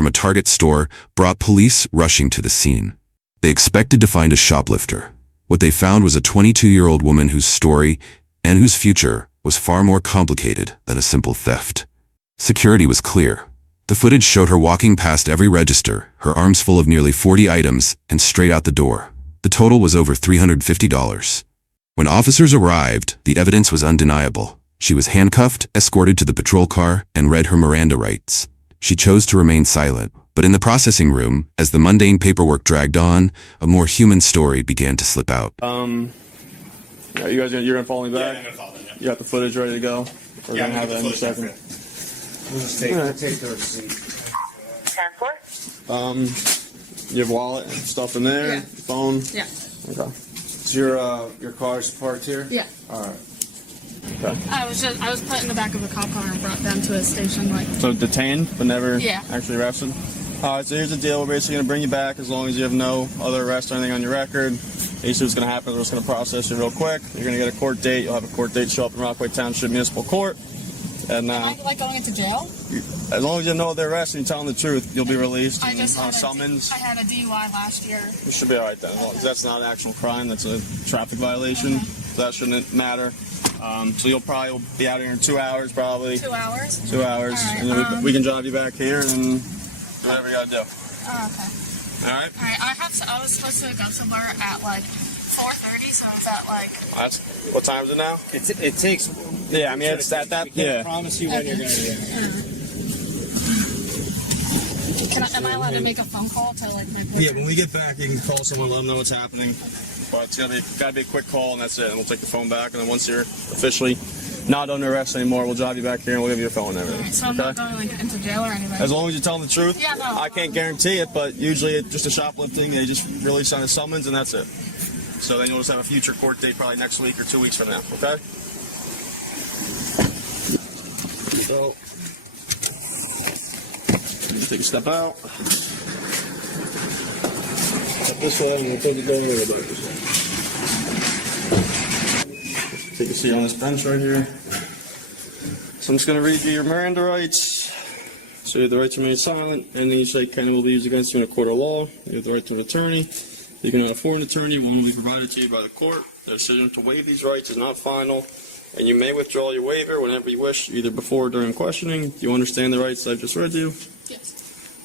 from a Target store brought police rushing to the scene. They expected to find a shoplifter. What they found was a 22-year-old woman whose story and whose future was far more complicated than a simple theft. Security was clear. The footage showed her walking past every register, her arms full of nearly 40 items, and straight out the door. The total was over $350. When officers arrived, the evidence was undeniable. She was handcuffed, escorted to the patrol car, and read her Miranda rights. She chose to remain silent, but in the processing room, as the mundane paperwork dragged on, a more human story began to slip out. Yeah, you're gonna follow me back? Yeah, I'm gonna follow them, yeah. You got the footage ready to go? We're Yeah, gonna have that in a second. We'll just take the receipt. 10-4? You have wallet and stuff in there? Yeah. Phone? Yeah. Okay. So your car's parked here? Yeah. Alright. Okay. I was put in the back of a cop car and brought down to a station. So detained, but never Yeah. actually arrested? Alright, so here's the deal. We're basically going to bring you back as long as you have no other arrests or anything on your record. Basically what's going to happen is we're just going to process you real quick. You're going to get a court date. You'll have a court date show up in Rockaway Township Municipal Court. And Am I going into jail? as long as you have no other arrests and you're telling the truth, you'll be released. I just on had a summons. I had a DUI last year. You should be alright then. As long as that's not an actual crime, that's a traffic violation. Okay. So that shouldn't matter. So you'll probably be out here in 2 hours, probably. 2 hours? 2 hours. All right, And then we can drive you back here and do whatever you gotta do. Oh, okay. Alright? Alright, I was supposed to go somewhere at like 4:30, so is that like... That's what time is it now? It takes. Yeah, I mean it's that We can't yeah. promise you when you're gonna do it. Am I allowed to make a phone call to like my boyfriend? Yeah, when we get back you can call someone, let them know what's happening. But it's gotta be a quick call and that's it. And we'll take the phone back and then once you're officially not under arrest anymore, we'll drive you back here and we'll give you your phone and everything. Alright, so I'm not going like into jail or anything? As long as you're telling the truth. Yeah, no. I can't guarantee it, but usually it's just a shoplifting. They just release on a summons and that's it. So then you'll just have a future court date probably next week or 2 weeks from now, okay? So, take a step out. Step this way and we'll take it down the other way. Take a seat on this bench right here. So I'm just going to read you your Miranda rights. So you have the right to remain silent. Anything you say can and will be used against you in a court of law. You have the right to an attorney. You can afford an attorney. One will be provided to you by the court. The decision to waive these rights is not final, and you may withdraw your waiver whenever you wish, either before or during questioning. Do you understand the rights I've just read to you? Yes.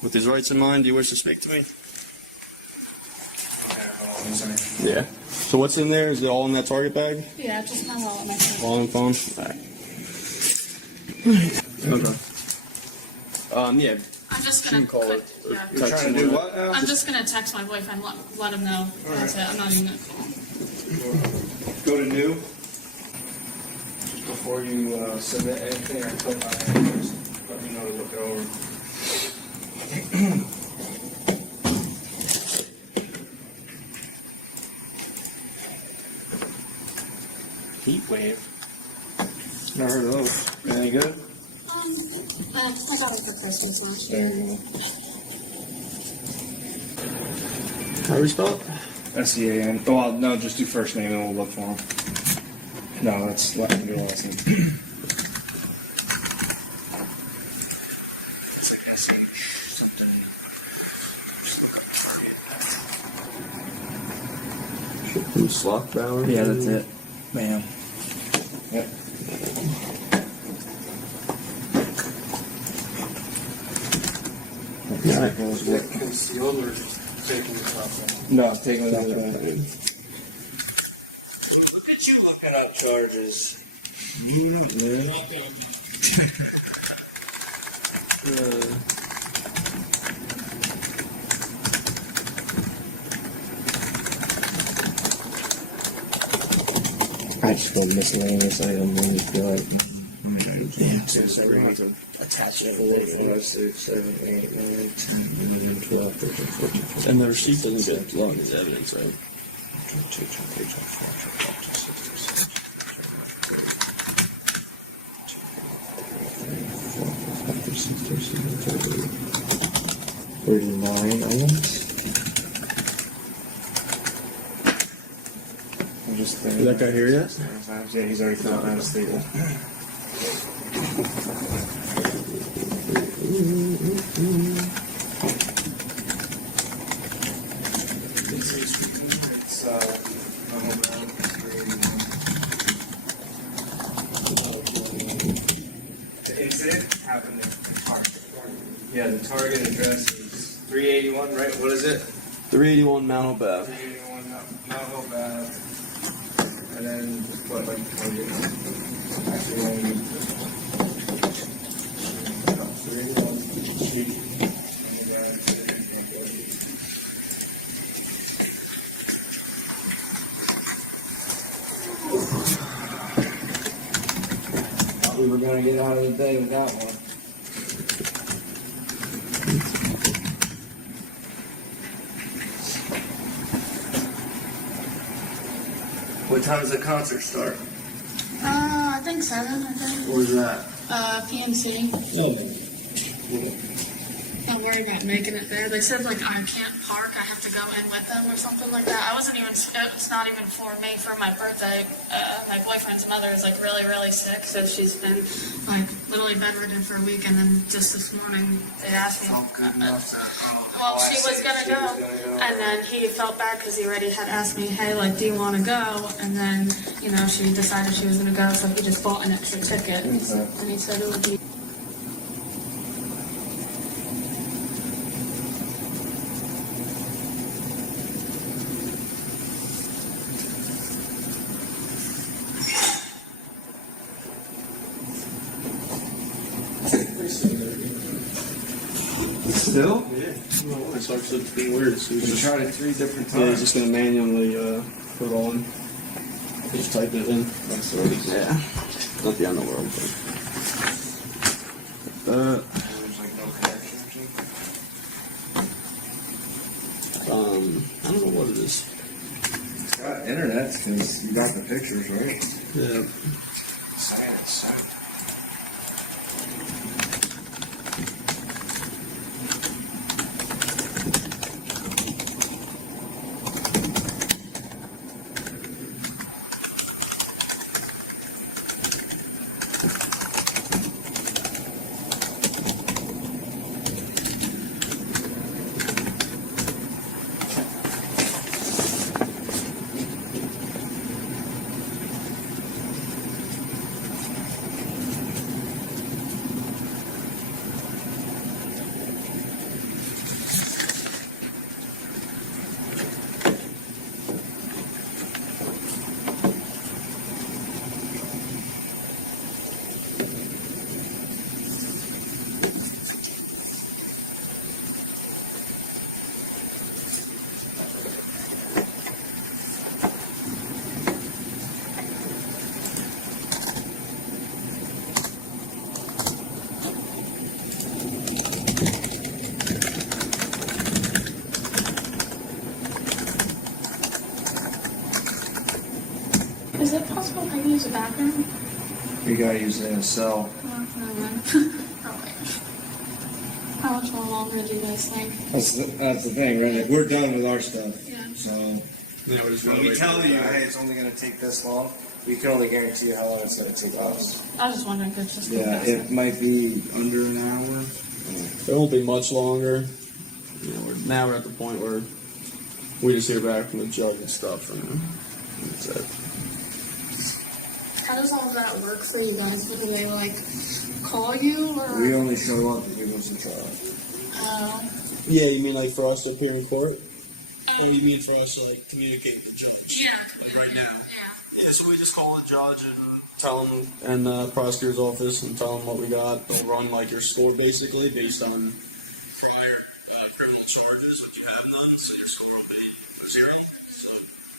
With these rights in mind, do you wish to speak to me? Okay, Yeah. So what's in there? Is it all in that Target bag? Yeah, just my wallet, my phone. All in phone? All right. Okay. Yeah. I'm just gonna call it. Yeah. You're trying to do what now? I'm just gonna text my boyfriend, let him know. That's it. I'm not even gonna call him. Go to new. Just before you submit anything or click on anything, just let me know to look it over. Heat wave. Never heard of those. Any good? I got it for Christmas last year. There you go. How do we spell it? S-E-A-N. Oh, well, no, just do first name and we'll look for him. No, that's let me do last name. It's like S-H something. Slockbauer. Yeah, that's it. Bam. Yep. Concealed or taking the top off? No, taking it out. Look at you looking up charges. I just go miscellaneous item and just be like, So we have to attach it. 4, 5, 6, 7, 8, 9, 10, 11, 12, 13, 14, 15. And the receipt doesn't get as long as evidence, right? 22, 23, 24, 25, 26, 39 items. I'm just Is that guy here yet? Yeah, he's already filled out a statement. target address is 381, right? What is it? 381 Mount Hope Ave. 381 Mount Hope Ave. And then what, like, target? Actually, I need 381. We were gonna get out of the day with that one. What time does the concert start? I think 7, I think. Where's that? PNC. Oh. I'm worried about making it there. They said, like, I can't park. I have to go in with them or something like that. It's not even for me for my birthday. My boyfriend's mother is, like, really, really sick. So she's been, like, literally bedridden for a week. And then just this morning, they asked me. Well, she was going to go. And then he felt bad because he already had asked me, hey, like, do you want to go? And then, you know, she decided she was going to go. So he just bought an extra ticket. And he said it would be. Still? Yeah. No, it starts being weird. So We tried it 3 different yeah, he's times. just gonna manually put it on. Just type it in. That's what it is. Yeah. Not the end of the world. But, There's like no connection or something. I don't know what it is. It's got internet because you got the pictures, right? Yeah. Science. Is it possible I can use the bathroom? You gotta use it in a cell. No, never mind. Oh, wait. How much more longer do you guys think? That's the thing, right? Like, we're done with our stuff. Yeah. So Yeah, we're just when we tell you, hey, it's only gonna take this long, we can only guarantee you how long it's gonna take us. I was just wondering if it's just Yeah, it might be under an hour. It won't be much longer. You know, we're at the point where we just hear back from the judge and stuff, and that's it. How does all of that work for you guys? Do they, like, call you, or? We only show up if he goes to trial. Yeah, you mean like for us to appear in court? Or you mean for us to like communicate with the judge? Yeah. Right now. Yeah. Yeah, so we just call the judge and tell him, and prosecutor's office, and tell them what we got. They'll run like your score basically based on prior criminal charges, what you have none, so your score will be 0. So,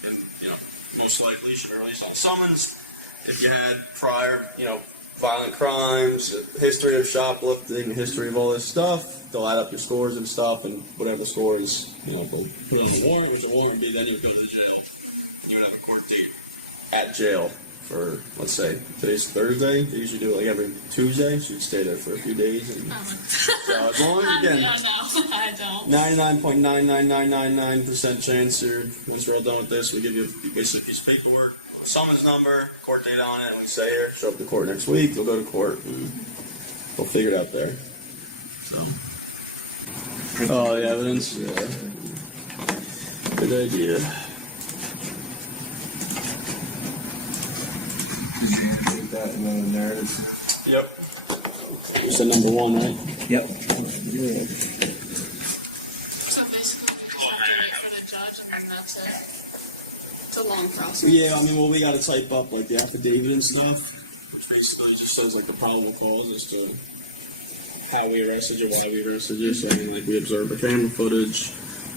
and you know, most likely you should be released on summons. If you had prior, you know, violent crimes, a history of shoplifting, a history of all this stuff, they'll add up your scores and stuff, and whatever the score is, you know, they'll put it on a warrant, which a warrant would be, then you would go to the jail. You would have a court date at jail for, let's say, today's Thursday. They usually do it like every Tuesday, so you'd stay there for a few days. And so as long as you No, can, I don't. 99.99999% chance once we're all done with this, we give you basically a piece of paperwork, summons number, court date on it, and we stay here, show up to court next week, they'll go to court, and they'll figure it out there. So. Oh, the evidence? Yeah. Good idea. Take that in the narrative. Yep. You said number 1, right? Yep. So basically, we just have to wait for the judge, and that's it. It's a long process. Yeah, I mean, well, we gotta type up like the affidavit and stuff, which basically just says like the probable cause as to how we arrested you, why we arrested you, saying like we observed the camera footage,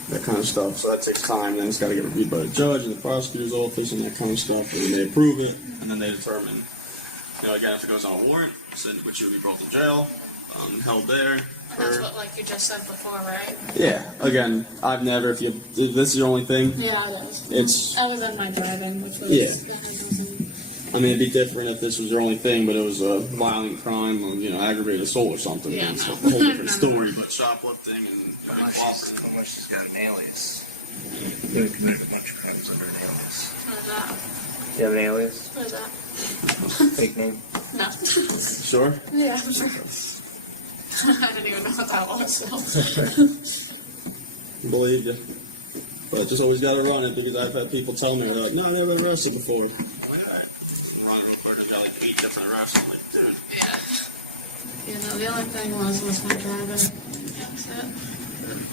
that kind of stuff. So that takes time. Then it's got to get reviewed by the judge and the prosecutor's office and that kind of stuff. And then they approve it, and then they determine, again, if it goes on a warrant, which you'll be brought to jail, held there. And that's what, like you just said before, right? Yeah. Again, I've never. If this is your only thing, Yeah, it is. it's. Other than my driving, which was. Yeah. I mean, it'd be different if this was your only thing, but it was a violent crime, or, aggravated assault or something. Yeah, It's no. a whole different No, no. story. But shoplifting and Unless she's got an alias. You would commit a bunch of crimes under an alias. What is that? You have an alias? What is that? Fake name? No. sure. Yeah, I'm sure. I didn't even know what that was. So. Believe you. But just always got to run it because I've had people tell me that, no, I've never been arrested before. Look at that. Run it real quick. I got like 8 different arrests. I'm like, dude. Yeah. The only thing was my driving. Yeah, that's it.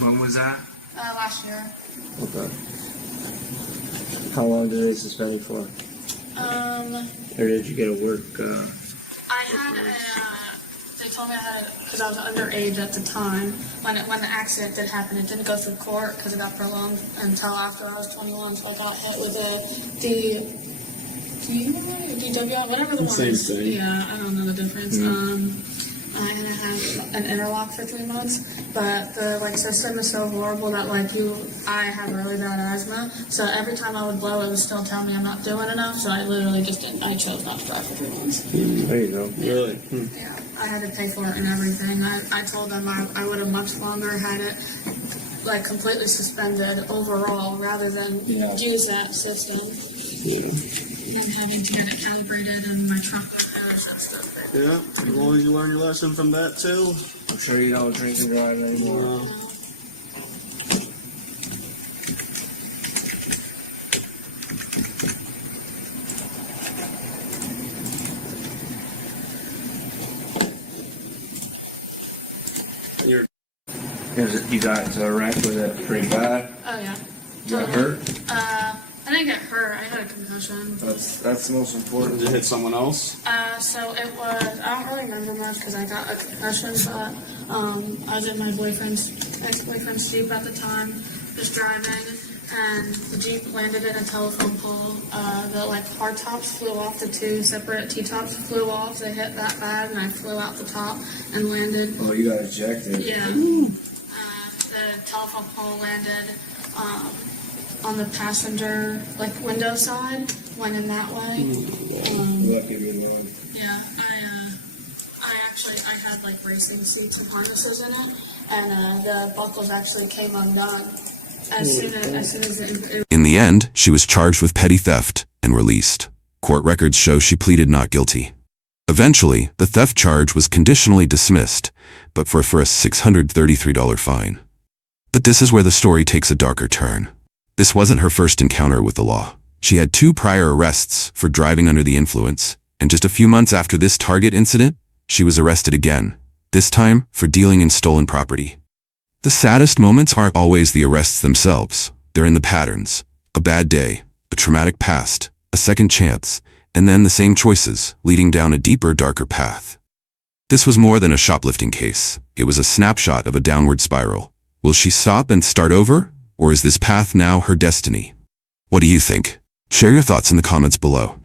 When was that? Last year. Okay. How long did they suspend you for? Or did you get a work, I had they told me I had because I was underage at the time. When the accident did happen, it didn't go through court because it got prolonged until after I was 21. So I got hit with a DWI, whatever the one Same is. thing. Yeah, I don't know the difference. And I had an interlock for 3 months, but the system is so horrible that I have really bad asthma. So every time I would blow, it would still tell me I'm not doing enough. So I literally just didn't. I chose not to drive for 3 months. there you go. Really? Yeah, I had to pay for it and everything. I told them I would have much longer had it completely suspended overall rather than use that system. Yeah. And I'm having to get it calibrated and my trunk repairs and stuff. Yeah, as long as you learn your lesson from that too. I'm sure you don't drink and drive anymore. You got into a wreck with it pretty bad. Oh yeah. You got hurt? I didn't get hurt. I had a concussion. That's the most important. Did you hit someone else? So it was. I don't really remember much because I got a concussion, but I was in my ex-boyfriend's Jeep at the time, just driving, and the Jeep landed in a telephone pole. The hard tops flew off. The 2 separate T-tops flew off. They hit that bad, and I flew out the top and landed. Oh, you got ejected. Yeah. The telephone pole landed on the passenger window side. Went in that way. Lucky you won. Yeah. I had racing seats and harnesses in it, and the buckles actually came undone as soon as it. In the end, she was charged with petty theft and released. Court records show she pleaded not guilty. Eventually, the theft charge was conditionally dismissed, but for a $633 fine. But this is where the story takes a darker turn. This wasn't her first encounter with the law. She had 2 prior arrests for driving under the influence, and just a few months after this Target incident, she was arrested again, this time for dealing in stolen property. The saddest moments aren't always the arrests themselves. They're in the patterns. A bad day, a traumatic past, a second chance, and then the same choices, leading down a deeper, darker path. This was more than a shoplifting case. It was a snapshot of a downward spiral. Will she stop and start over? Or is this path now her destiny? What do you think? Share your thoughts in the comments below.